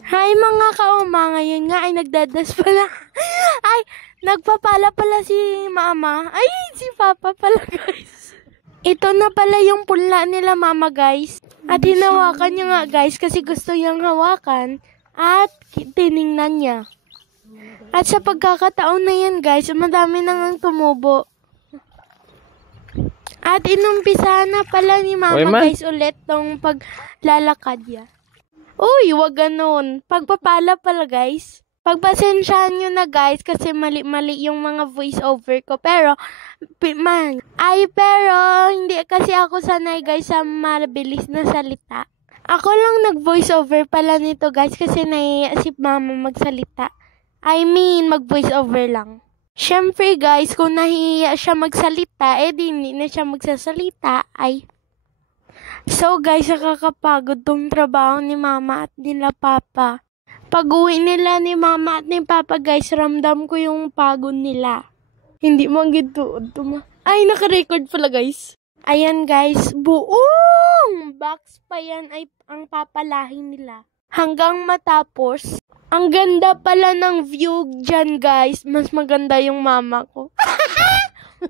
Hi mga kauma, ngayon nga ay nagdadas pala. Ay, nagpapala pala si mama. Ay, si papa pala guys. Ito na pala yung punla nila mama guys. At hinawakan niya nga guys kasi gusto niyang hawakan. At tiningnan niya. At sa pagkakataon na yan guys, madami nang tumubo. At inumpisa na pala ni mama guys ulit tong paglalakad niya. Uy, wag ganun. Pagpapala pala guys. Pagpasensyahan nyo na guys kasi mali-mali yung mga voice over ko. Pero hindi kasi ako sanay guys sa mabilis na salita. Ako lang nag-voice over pala nito guys kasi nahiya si mama magsalita. Mag-voice over lang. Syempre guys, kung nahiya siya magsalita, di hindi na siya magsasalita, So guys, nakakapagod tong trabaho ni mama at nila papa. Pag uwi nila ni mama at ni papa guys, ramdam ko yung pagod nila. Hindi mo gituod to Ay, naka-record pala guys. Ayan guys, buong box pa yan ay ang papalahin nila. Hanggang matapos. Ang ganda pala ng view dyan guys. Mas maganda yung mama ko.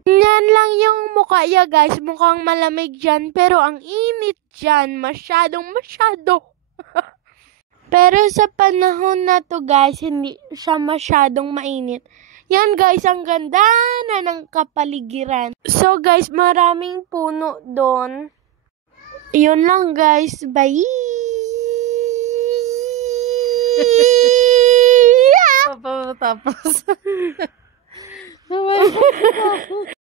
Yan lang yung mukha niya guys. Mukhang malamig dyan. Pero ang init dyan. Masyado. Pero sa panahon na to guys, hindi siya masyadong mainit. Yan guys, ang ganda na ng kapaligiran. So guys, maraming puno doon. Yun lang guys. Bye! Tapos.